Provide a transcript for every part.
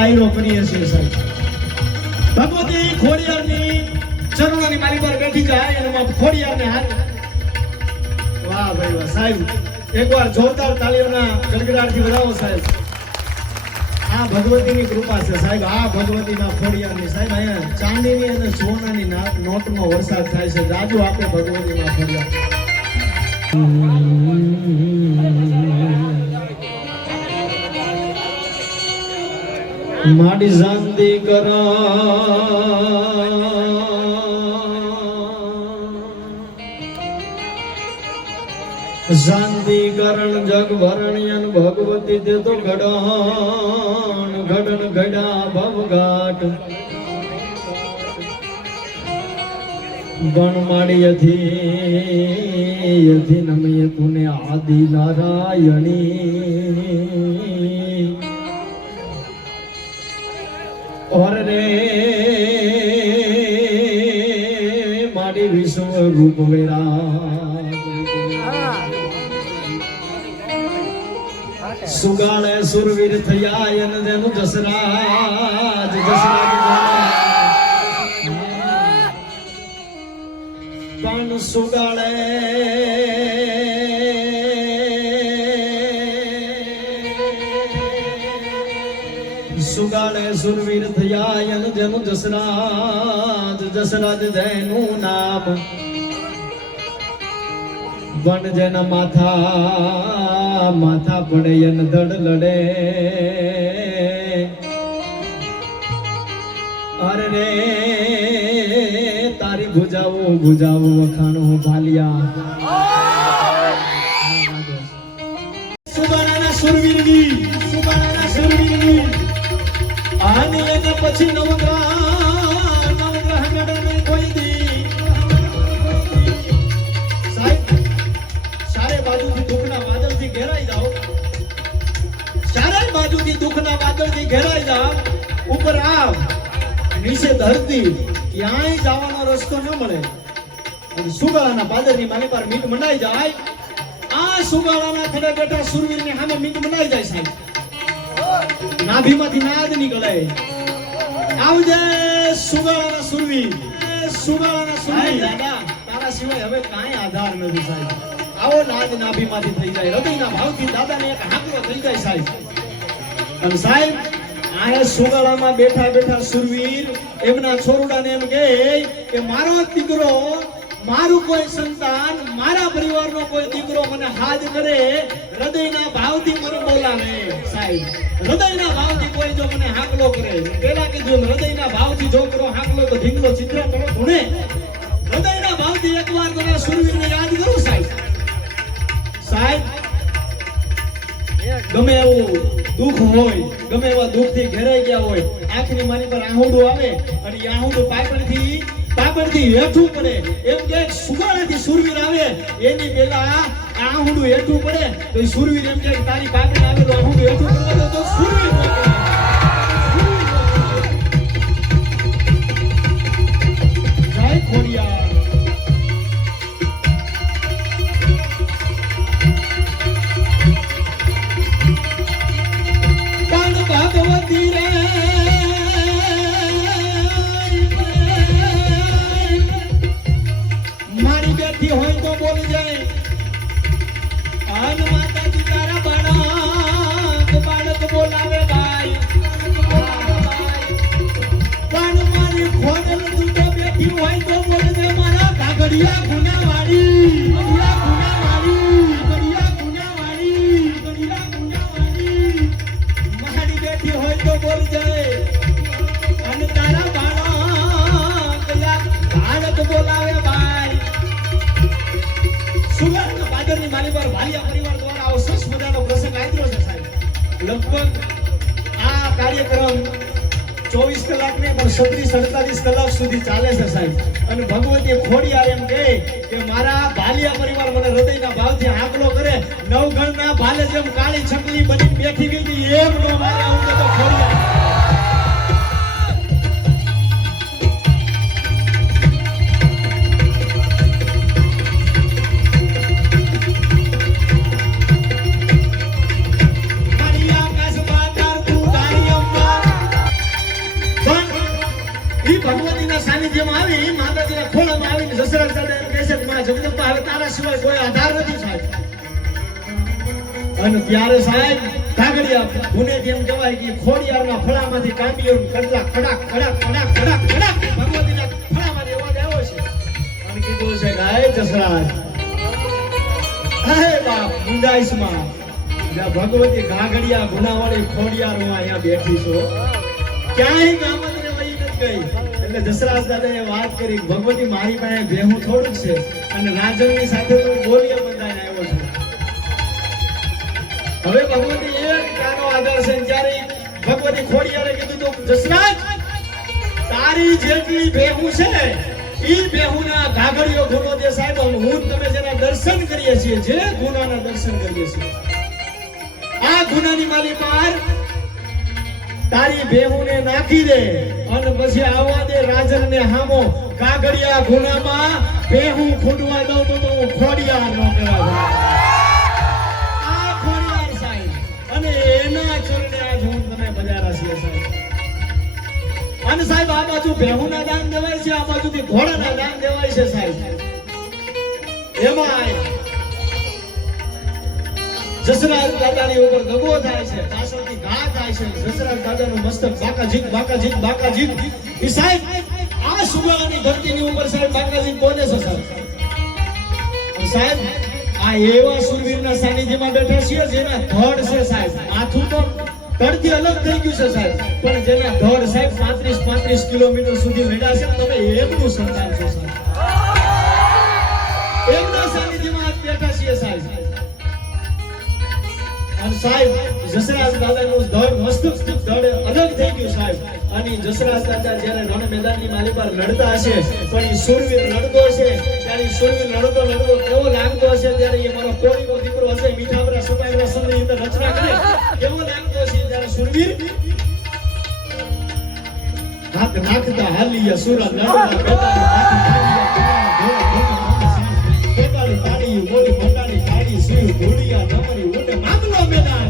ડાયરો કરીએ છીએ સાહેબ. ભગવતી ખોડિયારની ચરણોની મારી પર બેઠી જાય અને ખોડિયારને હાથ. વાહ ભાઈ વાહ સાહેબ, એકવાર જોરદાર તાળીઓના ગડગડાટથી વધાવો સાહેબ. આ ભગવતીની કૃપા છે સાહેબ, આ ભગવતીના ખોડિયારની સાહેબ. અહીંયા ચાંદીની અને સોનાની નોટનો વરસાદ થાય છે. રાજુ આપે ભગવતીના ખોડિયાર. માડી શાંતિ કરા શાંતિ કરણ જગ વરણ્યન ભગવતી તે તો ઘડણ ઘડણ ઘડા ભવઘાટ ગણ માડી યથી નમય તુને આદિ નારાયણી और रे मारी विश्व रूप विराट सुगाले सुरवीर थयायन देनु जसराज पण सुगाले સુગાળે સુરવીર થયાયન જેનું જસરાજ જસરાજ જેનું નામ વન જેના માથા પડે એન દડ લડે અરે રે તારી ભુજાવો વખાણો ભાલિયા સુગાળાના સુરવીરની આની એના પછી નવગ્રહ નડને કોઈ દી સાહેબ ચારે બાજુથી દુઃખના વાદળથી ઘેરાઈ જાઓ, ચારે બાજુથી દુઃખના વાદળથી ઘેરાઈ જાઓ, ઉપર આવ નીચે ધરતી ક્યાંય જવાનો રસ્તો ન મળે અને સુગાળાના પાદરની માની પર મીટ મંડાઈ જાય. આ સુગાળાના ખડે બેઠા સુરવીરની સામે મીટ મંડાઈ જાય સાહેબ. નાભીમાંથી નાદ નીકળે, આવજે સુગાળાના સુરવીર, સુગાળાના સુરવીર. દાદા તારા સિવાય હવે કાંઈ આધાર નથી સાહેબ. આવો નાદ નાભીમાંથી થઈ જાય, હૃદયના ભાવથી દાદાને એક હાકલો થઈ જાય સાહેબ. અને સાહેબ આ સુગાળામાં બેઠા સુરવીર એમના છોરુડાને એમ કહે કે મારો દીકરો, મારું કોઈ સંતાન, મારા પરિવારનો કોઈ દીકરો મને હાથ કરે, હૃદયના ભાવથી મને બોલાવે સાહેબ. હૃદયના ભાવથી કોઈ જો મને હાકલો કરે, પેલા કીધું હૃદયના ભાવથી જો કરો હાકલો તો ઢીંગલો ચિત્ર તળો ધૂણે. હૃદયના ભાવથી એકવાર તમે સુરવીરને યાદ કરો સાહેબ. સાહેબ ગમે એવું દુઃખ હોય, ગમે એવા દુઃખથી ઘેરાઈ ગયા હોય, આંખની માની પર આહુડું આવે અને એ આહુડું પાપડથી હેઠું પડે, એમ કે સુગાળાથી સુરવીર આવે એની પેલા આહુડું હેઠું પડે તો એ સુરવીર એમ કે તારી પાપડી આવે તો આહુડું હેઠું પડે તો સુરવીર જય ખોડિયાર. ભગવતી રે મારી બેઠી હોય તો બોલી જાય, આન માતાજી તારા બાળક બોલાવે ભાઈ. પણ મારી ખોડલ તું તો બેઠી હોય તો બોલી દે મારા કાગડિયા ગુનાવાળી. હોય તો બોલ જાય અને તારા બાળક બોલાવે ભાઈ. સુગાળાના પાદરની મારી પર ભાલિયા પરિવાર દ્વારા આવો સરસ મજાનો પ્રસંગ આદર્યો છે સાહેબ. લગભગ આ કાર્યક્રમ 24 કલાક ને પણ 36-48 કલાક સુધી ચાલે છે સાહેબ. અને ભગવતી ખોડિયાર એમ કહે કે મારા ભાલિયા પરિવાર મને હૃદયના ભાવથી હાકલો કરે, નવગણના ભાલે જેમ કાળી છકલી બની બેઠી ગઈ એમ નો મારે આવું તો ખોડિયાર. દશરથ દાદા એમ કહે છે કે માં જગદંબા હવે તારા સિવાય કોઈ આધાર નથી સાહેબ. અને ત્યારે સાહેબ કાગડિયા ગુનેથી એમ કહેવાય કે ખોડિયારના ફળામાંથી કાંબીઓ કડલા કડાક કડાક કડાક કડાક કડાક ભગવતીના ફળામાંથી અવાજ આવ્યો છે અને કીધું છે કે હે દશરથ હે બાપ મુંજાઈશમાં જ્યાં ભગવતી કાગડિયા ગુનાવાળી ખોડિયાર હું અહીંયા બેઠી છું ક્યાંય ગામતને વહી નથી ગઈ. એટલે દશરથ દાદાએ વાત કરી ભગવતી મારી પાસે ભેહું થોડુંક છે અને રાજનની સાથે તો બોલીએ બંધાઈને આવ્યો છું. હવે ભગવતી એક કાનો આધાર છે જ્યારે ભગવતી ખોડિયારે કીધું તો દશરથ તારી જેટલી ભેહું છે ઈ ભેહુના ઘાઘડિયો ગુનો દે સાહેબ. હું તમે જેના દર્શન કરીએ છીએ જે ગુનાના દર્શન કરીએ છીએ આ ગુનાની માલી પર તારી ભેહુને નાખી દે અને પછી આવવા દે રાજનને હામો. કાગડિયા ગુનામાં ભેહું ખૂટવા દઉં તો હું ખોડિયાર નો કહેવાય. આ ખોડિયાર સાહેબ અને એના ચરણે આજ હું તમે બજારા છીએ સાહેબ. અને સાહેબ આ બાજુ ભેહુના દાન દેવાય છે આ બાજુથી ઘોડાના દાન દેવાય છે સાહેબ. એમાં જસરાજ દાદાની ઉપર દગો થાય છે પાછળથી ઘા થાય છે. જસરાજ દાદાનું મસ્તક બાકાજીક બાકાજીક બાકાજીક ઈ સાહેબ આ સુગાની ધરતીની ઉપર સાહેબ બાકાજીક બોલે છે સાહેબ. સાહેબ આ એવા સુરવીરના સાનિધ્યમાં બેઠા છીએ જેના ધડ છે સાહેબ. માથું તો ધડથી અલગ થઈ ગયું છે સાહેબ પણ જેના ધડ સાહેબ 35 કિલોમીટર સુધી લડ્યા છે. તમે એમનું સંતાન છો સાહેબ. એમના સાનિધ્યમાં બેઠા છીએ સાહેબ. અને સાહેબ જસરાજ દાદાનું ધડ મસ્તક ધડ અલગ થઈ ગયું સાહેબ. અને જસરાજ દાદા જ્યારે રણ મેદાનની માલી પર લડતા હશે પણ એ સુરવીર લડતો હશે ત્યારે સુરવીર લડતો કેવો લાગતો હશે ત્યારે એ મારો કોળીનો દીકરો હશે મીઠાબરા સુપાયરા સંધની અંદર રચના કરે કેવો લાગતો હશે ત્યારે સુરવીર હાથ નાખતા હાલિયા સુરા લડતા તાળી મોડી ભંડારી તાળી સિંહ ઘોડિયા નમરી ઉડે મામલો મેદાન.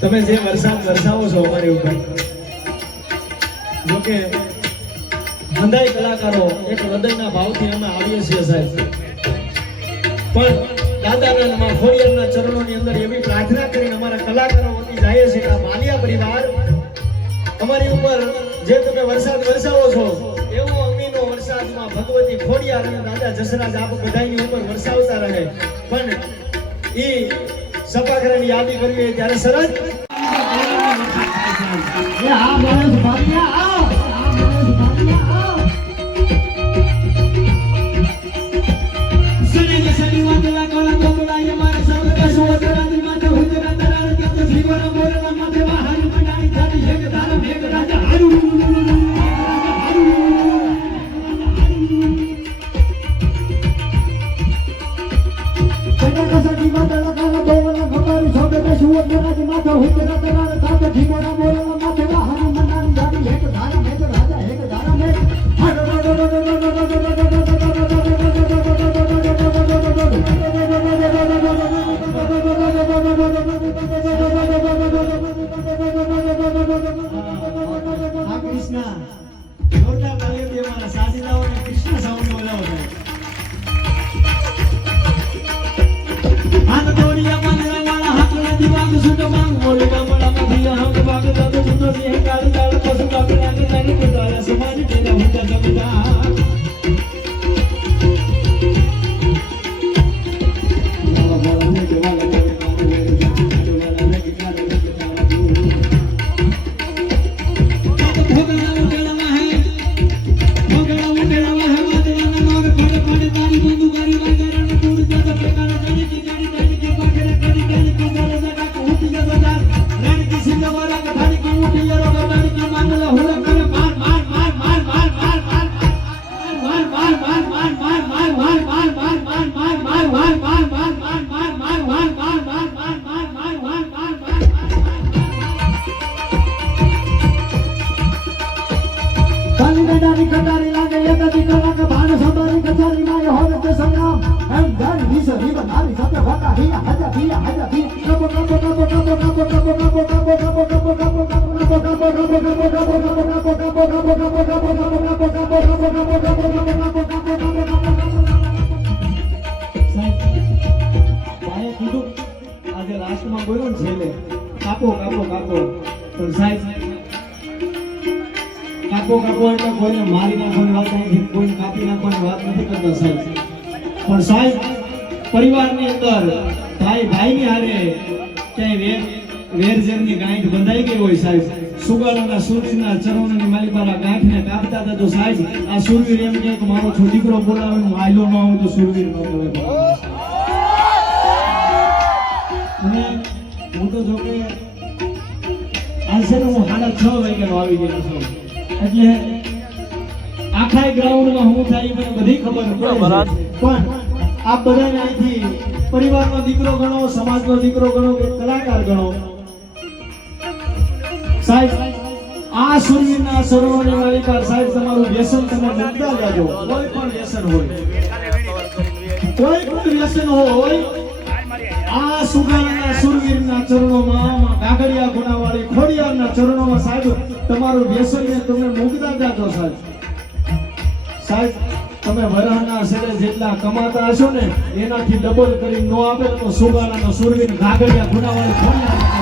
તમે જે વરસાદ વરસાવો છો અમારી ઉપર જોકે બંધાઈ કલાકારો એક હૃદયના ભાવથી અમે આવીએ છીએ સાહેબ પણ દાદાના ખોડિયારના ચરણોની અંદર એવી પ્રાર્થના કરીને અમારા કલાકારો વતી જાય છે કે આ માલિયા પરિવાર અમારી ઉપર જે તમે વરસાદ વરસાવો છો એવો અમીનો વરસાદમાં ભગવતી ખોડિયાર અને દાદા જસરાજ આપ બધાની ઉપર વરસાવતા રહે. પણ ઈ સભાગ્રહની યાદી કરવી ત્યારે સરસ એ આ માણસ ભાગ્યા આવ આ માણસ ભાગ્યા આવ સની સની વાતલા કોલા કોલા એ મારા સૌદા સુવતરા ની માથે હુતરા તરાર કે તો જીવરા મોરલા માથે વાહન મંડાણી થાતી છે કે તારા મેઘ રાજા હારું કસકી વાતલા કોલા બોલા ખબર સૌદા સુવતરા ની માથે હુતરા તરાર થાતે જીવરા મોરલા માથે વાહન મંડાણી થાતી છે કે તારા આ કૃષ્ણ જોરદાર તાળીઓ અમારા સાજીદાઓને કૃષ્ણ સાઉન્ડ બોલાવો હાથ દોડિયા પાંદડા વાળા હાથને દિવાંગ સુટ માંગ બોલે ગામડા માં દિયા હમ બાગ દાદો સુનો સિંહ કાળ કાળ પશુ કાપડા કે તારી કે તારા સમાજ તેરા હોતા જમીના कटारी लागे ये कदी कला के भान संभारी कचारी माय हो के संग्राम हम जान विष रिब नारी सत्य भका हिया हजा हिया कबो कबो कबो कबो कबो कबो कबो कबो कबो कबो कबो આજે રાષ્ટ્રમાં બોલ્યો ને છેલ્લે કાપો કાપો કાપો પણ સાહેબ કાપો કાપો એટલે કોઈને મારી નાખવાની વાત નથી કોઈ કાપી નાખવાની વાત નથી કરતો સાહેબ પણ સાહેબ પરિવારની અંદર ભાઈ ભાઈની હારે ક્યાંય વેરઝેરની ગાંઠ બંધાઈ ગઈ હોય સાહેબ સુગાળાના સૂરજના ચરણોની માલિકાના ગાંઠને કાપતા હતા તો સાહેબ આ સુરવીર એમ કહે કે મારો દીકરો બોલાવે હું આયલો ન આવું તો સુરવીર ન બોલે અને હું તો જો કે આજે હું 6:30 વાગ્યાનો આવી ગયો છું એટલે આખા ગ્રાઉન્ડમાં હું થાય મને બધી ખબર પડે પણ આ બધાને અહીંથી પરિવારનો દીકરો ગણો સમાજનો દીકરો ગણો કે કલાકાર ગણો સાહેબ આ સુરવીરના સરોવરની માલિકા સાહેબ તમારું વ્યસન તમે મુક્તા જાજો કોઈ પણ વ્યસન હોય કોઈ પણ વ્યસન હોય આ સુગાના સુરવીરના ચરણોમાં ગાગડિયા ગુનાવાળી ખોડિયારના ચરણોમાં સાહેબ તમારું વ્યસનને તમે મુક્તા જાજો સાહેબ તમે વરાહના સેડે જેટલા કમાતા હશો ને એનાથી ડબલ કરી નો આપે તો સુગાના સુરવીર ગાગડિયા ગુનાવાળી ખોડિયા